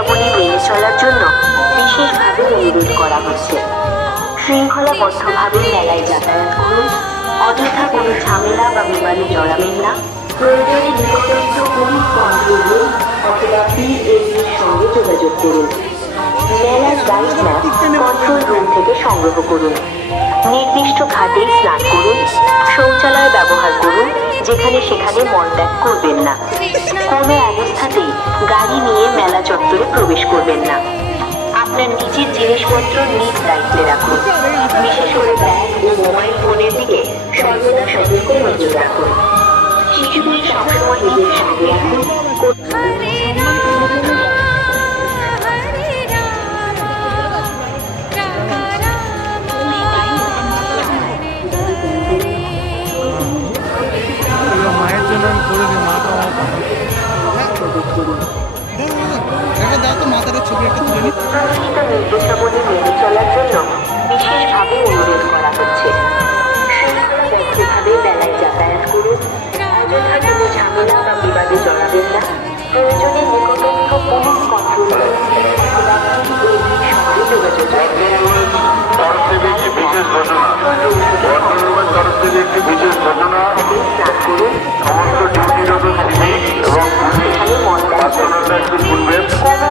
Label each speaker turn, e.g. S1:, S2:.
S1: নির্দেশাবলী মেনে চলার জন্য বিশেষভাবে অনুরোধ করা হচ্ছে। শৃঙ্খলাবদ্ধভাবে মেলায় যাতায়াত করুন। অযথা কোনো ঝামেলা বা বিবাদে জড়াবেন না। প্রয়োজনে নিকটস্থ পুলিশ কন্ট্রোল রুম অথবা পিএসির সঙ্গে যোগাযোগ করুন। মেলার গাইড ম্যাপ কন্ট্রোল রুম থেকে সংগ্রহ করুন। নির্দিষ্ট ঘাটে স্নান করুন, শৌচালয় ব্যবহার করুন, যেখানে সেখানে মলত্যাগ করবেন না। কোনো অবস্থাতেই গাড়ি মেলা চত্বরে প্রবেশ করবেন না। আপনার নিজের জিনিসপত্র নিজ দায়িত্বে রাখুন। বিশেষ করে ব্যাগ ও মোবাইল ফোনের দিকে সর্বদা সতর্ক নজর রাখুন। শিশুদের সবসময় নিজের সঙ্গে রাখুন।
S2: মায়ের জন্য করে দিই মা তো আমার
S3: দাও
S1: প্রকাশিত নির্দেশাবলী মেনে চলার জন্য বিশেষভাবে অনুরোধ করা হচ্ছে সুস্থ বেলায় যাতায়াত করুন। ঝামেলা বিবাদে জড়াবেন না।